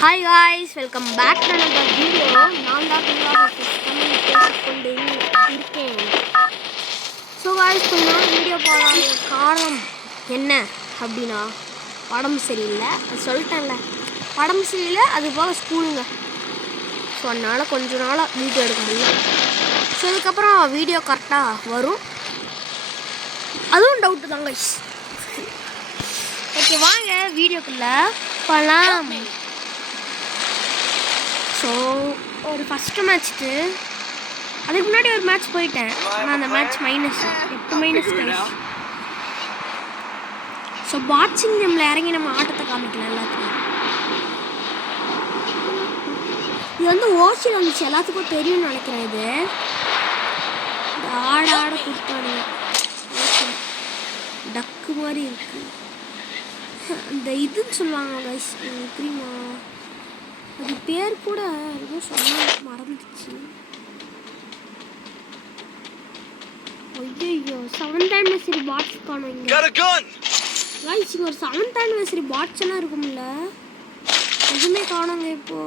Hi guys, welcome back to another video. நான் தான் பேசிக்கொண்டு இருக்கேன். ஸோ guys, நான் வீடியோ போடாத காரணம் என்ன அப்படின்னா உடம்பு சரியில்லை. அது சொல்லிட்டேன்ல, உடம்பு சரியில்லை, அது போக ஸ்கூலுங்க. ஸோ அதனால் கொஞ்ச நாளாக வீடியோ எடுக்க முடியல. ஸோ அதுக்கப்புறம் வீடியோ கரெக்டாக வரும். அதுவும் டவுட்டு தான் guys. ஓகே, வாங்க வீடியோக்குள்ளே போகலாம். ஸோ ஒரு ஃபஸ்ட்டு மேட்ச்சுக்கு அதுக்கு முன்னாடி ஒரு மேட்ச் போயிட்டேன். ஆனால் அந்த மேட்ச் -8 கைஸ். ஸோ பாக்ஸிங் கேமில் இறங்கி நம்ம ஆட்டத்தை காமிக்கலாம் எல்லாத்துக்கும். இது வந்து ஓசியில் வந்துச்சு, எல்லாத்துக்கும் தெரியும்னு நினைக்கிறேன். இது ஆட கொடுத்தானுங்க, டக்கு மாதிரி இருக்கு. அந்த இதுன்னு சொல்லுவாங்க கைஸ், தெரியுமா? அது பேர் கூட ஏதோ சொல்ல மறந்துச்சு. ஐயோ, 7th anniversary பாட்ஸ் காணோம் இங்க. கைஸ், இங்க ஒரு 7th anniversary பாட்ஸ் எல்லாம் இருக்கும்ல, எதுவுமே காணோங்க இப்போ.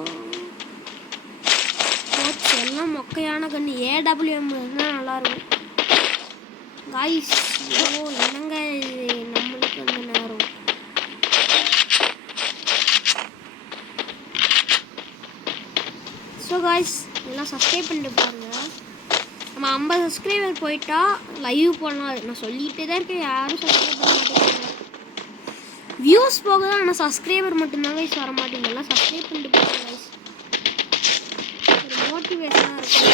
பாட்ஸ் எல்லாம் மொக்கையான கண்ணு. AWM இருந்தால் நல்லா இருக்கும் கைஸ். என்னங்க நம்மளுக்கு அந்த நேரம். ஸோ காய்ஸ், எல்லாம் சப்ஸ்கிரைப் பண்ணிட்டு பாருங்கள். நம்ம 50 சப்ஸ்கிரைபர் போயிட்டா லைவ் போடலாம். நான் சொல்லிகிட்டே தான் இருக்கேன், யாரும் சப்ஸ்கிரைப் பண்ண மாட்டேங்கிறாங்க. வியூஸ் போக தான், ஆனால் சப்ஸ்கிரைபர் மட்டும்தான் கைஸ் வர மாட்டேங்க. எல்லாம் சப்ஸ்கிரைப் பண்ணிட்டு பாருங்க கைஸ், ஒரு மோட்டிவேஷனாக இருக்கும்.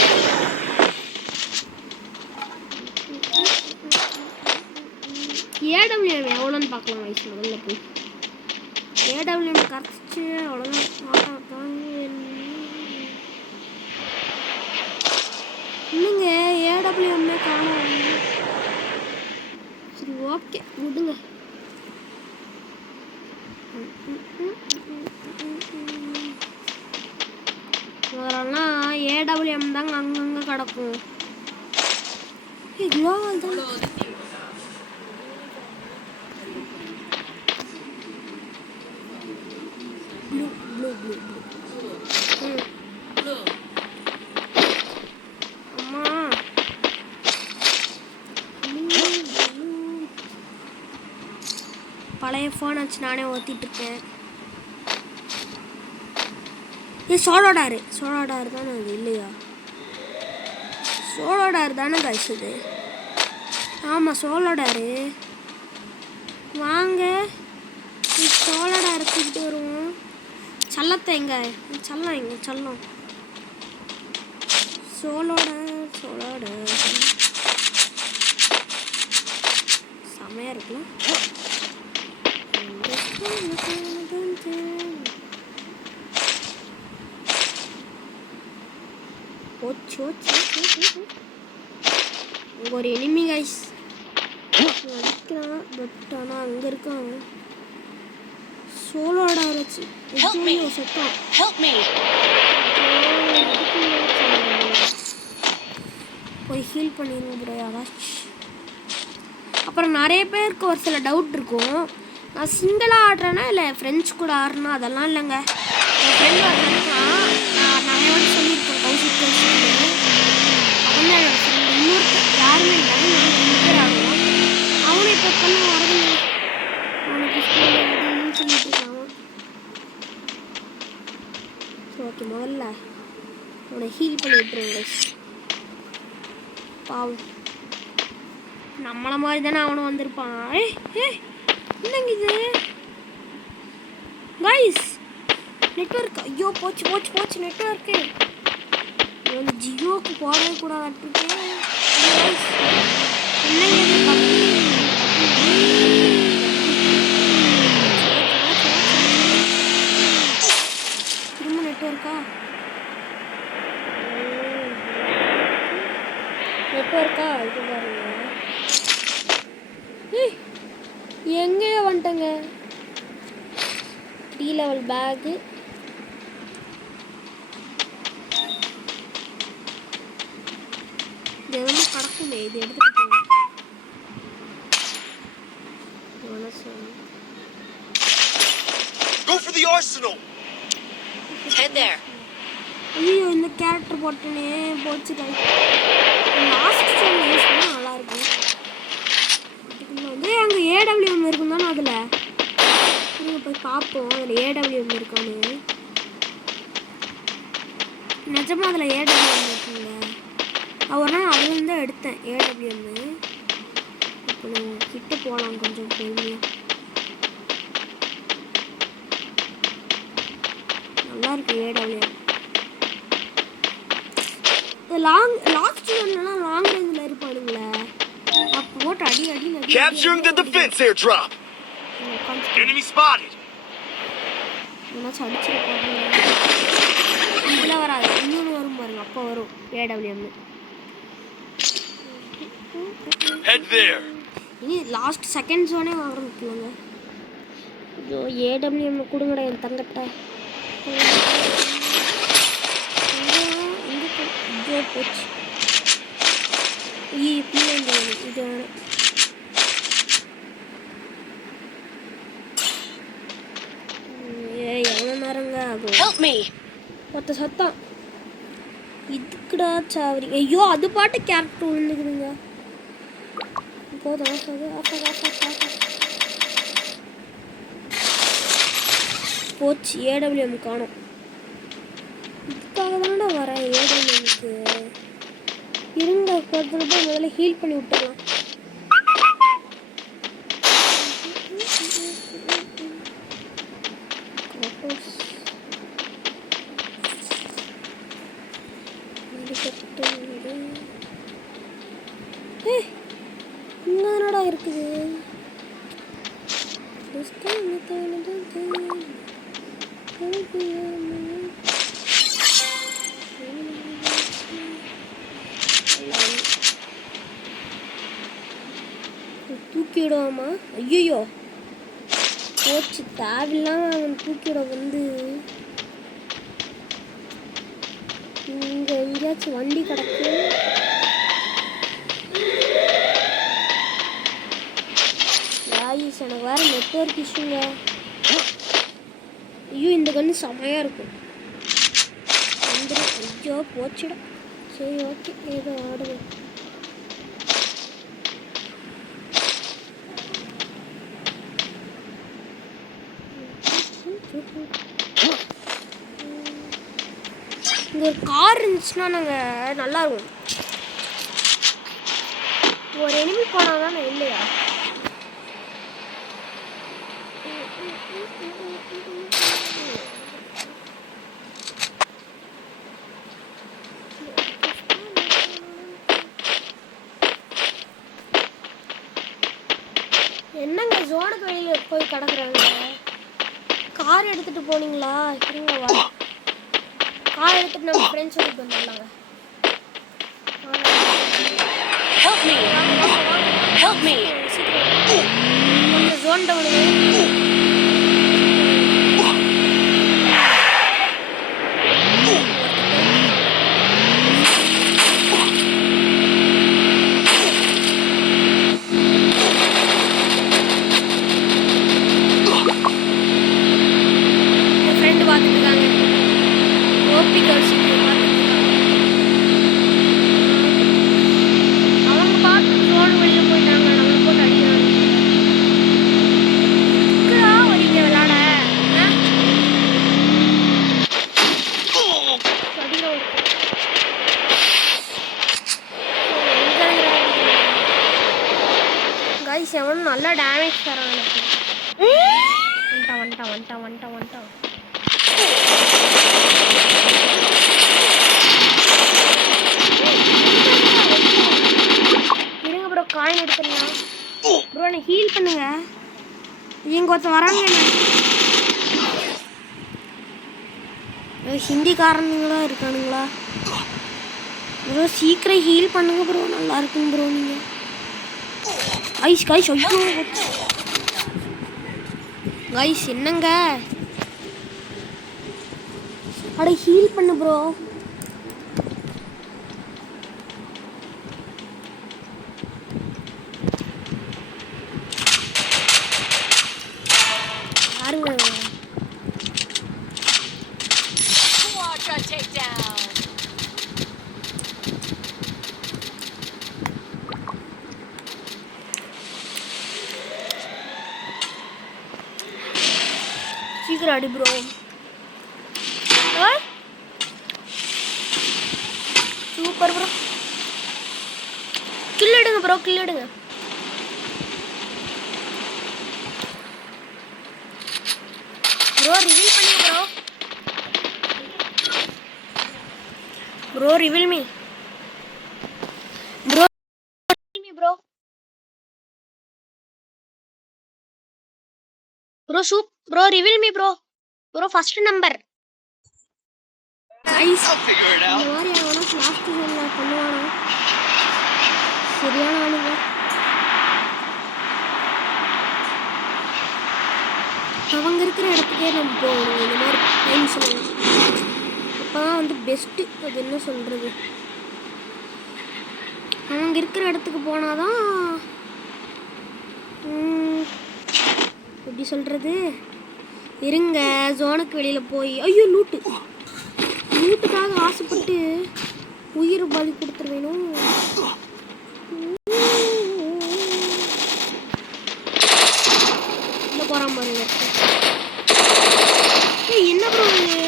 AWM எவ்வளோன்னு பார்க்கலாம் கைஸ். முதல்ல போய் AWM கரைச்சி அவ்வளோதான். இல்லைங்க, AWM காணும். சரி, ஓகே விடுங்க. அதெல்லாம் AWM தாங்க அங்கங்கே கிடக்கும். குளோவல் தான். பழைய ஃபோன் வச்சு நானே ஓத்திட்டுருக்கேன். சோலோடாரு தானே அது, இல்லையா? சோலோடாரு தானே கைஸ் இது. ஆமாம், சோலோடாரு. வாங்க சோலோடாரு தூக்கிட்டு வருவோம். சல்லத்தை எங்க சல்லம். சோலோடார் செமையாக இருக்கலாம். ஒரு எனிமி கைஸ் அடிக்கிறான், பட் ஆனால் அங்கே இருக்காங்க. சோலோட வச்சு செத்தான். போய் ஹீல் பண்ணிடுங்க ப்ரோ யாராச்சும். அப்புறம் நிறைய பேருக்கு ஒரு சில டவுட் இருக்கும், நான் சிங்கிளாக ஆடுறேன்னா இல்லை ஃப்ரெண்ட்ஸ் கூட ஆடுறேன்னா. அதெல்லாம் இல்லைங்க, என் ஃப்ரெண்ட் ஆடுறேன்னா நான் நிறைய வாட்டி சொல்லியிருக்கேன். கௌசிக் அவன் தான் என்னோட ஃப்ரெண்ட். இன்னொருத்தர் யாருமே இல்லை, நாங்கள் 2 பேர் ஆடுவோம். அவனை இப்போ பண்ண வரது அவனுக்கு ஸ்கூல் சொல்லிட்டு இருக்கான். ஓகே, முதல்ல அவனை ஹீல் பண்ணி விட்டுருங்க. பாவம், நம்மளை மாதிரி தானே அவனும் வந்திருப்பான். என்னங்க இது கைஸ்? நெட்வொர்க், ஐயோ போச்சு நெட்வொர்க்கு. ஜியோக்கு போடவே கூடாது. என்னங்க இது? திரும்ப நெட்வொர்க்கா இது பாருங்க. எங்கேயோ வந்துட்டேங்க. 3 level பேகு. தினமும் கடக்குமே, இது எடுத்துட்டு Go for the arsenal. Head there. ஐயோ இந்த கேரக்டர் போட்டனே போச்சு गाइस. லாஸ்ட் சீன் யூஸ் பண்ணா நல்லா இருக்கும். இதுக்குள்ள வந்து அங்க AWM இருக்கும் தான அதுல. நீங்க போய் பாப்போம் அதுல AWM இருக்கானே. நிஜமா அதுல AWM இருக்குங்க. அவனா அதுல இருந்து எடுத்தேன் AWM. இப்போ கிட்ட போலாம் கொஞ்சம் பொறுமையா. நல்லா இருக்கு AWM. லாஸ்ட் ஒன்ல லாங் ரேஞ்ச்ல இருப்பானுங்களே. அப்ப போட் அடி. Capturing the defense airdrop. Enemy spotted. என்ன அடிச்சிர போறாங்க. இதுல வராது. இன்னொரு வரும் பாருங்க. அப்ப வரும் AWM. Head there. இனி லாஸ்ட் செகண்ட் ஜோனே வாங்குறதுக்குங்க. ஐயோ AWM கொடுங்கடா என் தங்கட்ட. இது போச்சு. இது எவ்வளோ நேரங்க ஆகும்? மொத்த சத்தம் இதுக்குடா சாவரி. ஐயோ அது பாட்டு கேரக்டர் விழுந்துக்குதுங்க. போதும் போச்சு. AWM காணும். இதுக்காக தானடா வரேன் AWMக்கு. இருங்க கொஞ்சம் முதல்ல ஹீல் பண்ணி விட்டுறலாம். இங்க என்னடா இருக்குது? தூக்கிவிடுவாமா? ஐயோ போச்சு. தேவையில்லாம அவன் தூக்கிவிட வந்து இங்க எங்கேயாச்சும் வண்டி கிடக்கு. எனக்கு வேற நெட்வொர்க் இஷ்யூங்க. ஐயோ இந்த கண்ணு செமையா இருக்கும். ஐயோ போச்சுடா. சரி ஓகே ஏதோ ஆடுவோம். இங்க ஒரு கார் இருந்துச்சுன்னா நாங்கள் நல்லா இருக்கும். ஒரு எனிமி போனால் தானே இல்லையா? என்னங்க ஜோனுக்கு வெளியே போய் கிடக்குறாங்க. கார் எடுத்துட்டு போனீங்களா? இருங்க வா. கார் எடுத்துட்டு நம்ம ஃப்ரெண்ட்ஸ் வீட்டுக்கு வந்துடலாங்க. Help me. கொஞ்சம் ஜோன் டவுனுங்க. நல்லா டேமேஜ் தரான் எனக்கு. வந்துட்டான். இருங்க ப்ரோ காயின் எடுத்துடலாம். ப்ரோ என்னை ஹீல் பண்ணுங்க. இங்க ஒருத்தர் வராங்க. ஹிந்திக்காரனுங்களா இருக்கானுங்களா? ப்ரோ சீக்கிரம் ஹீல் பண்ணுங்க ப்ரோ. நல்லா இருக்குங்க ப்ரோ. நீங்கள் கைஸ் ஐயோ கைஸ் என்னங்க? அட ஹீல் பண்ணு ப்ரோ. பாருங்க takedown. சீக்கிரம் அடி ப்ரோ. Super bro. கில் எடுங்க ப்ரோ, கில் எடுங்க. ப்ரோ ரிவீல் பண்ணுங்க bro. Bro reveal me. Bro reveal me bro. Bro bro reveal me bro. Bro first number. I'll figure it இந்த out. மாதிரி அவனா லாஸ்ட் சீசன்ல பண்ணுவானா? சரியான ஆளுங்க. அவங்க இருக்கிற இடத்துக்கே நம்ம போகணும். இந்த மாதிரி டைம் சொல்லலாம். அப்போதான் வந்து பெஸ்ட்டு. அது என்ன சொல்கிறது, அவங்க இருக்கிற இடத்துக்கு போனாதான் எப்படி சொல்கிறது. இருங்க, ஜோனுக்கு வெளியில் போய் ஐயோ லூட்டுக்காக ஆசைப்பட்டு உயிர் பலி கொடுத்துருவேணும். என்ன போகிறான் பாருங்க. என்ன ப்ரோ இது?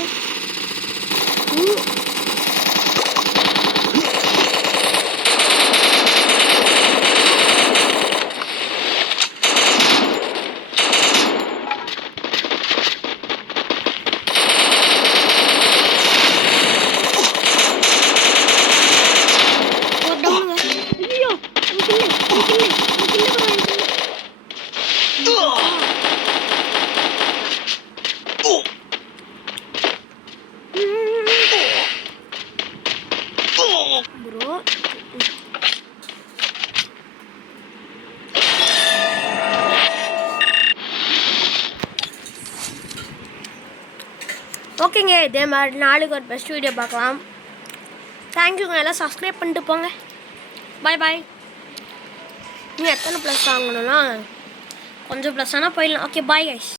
ப்ரோ ஓகேங்க, இதே மாதிரி நாளைக்கு ஒரு பெஸ்ட் வீடியோ பார்க்கலாம். தேங்க்யூங்க. எல்லாம் சப்ஸ்கிரைப் பண்ணிட்டு போங்க. பாய் பாய். நீ எத்தனை ப்ளஸ் வாங்கணும்னா கொஞ்சம் ப்ளஸ் ஆனால் போயிடலாம். Okay bye guys.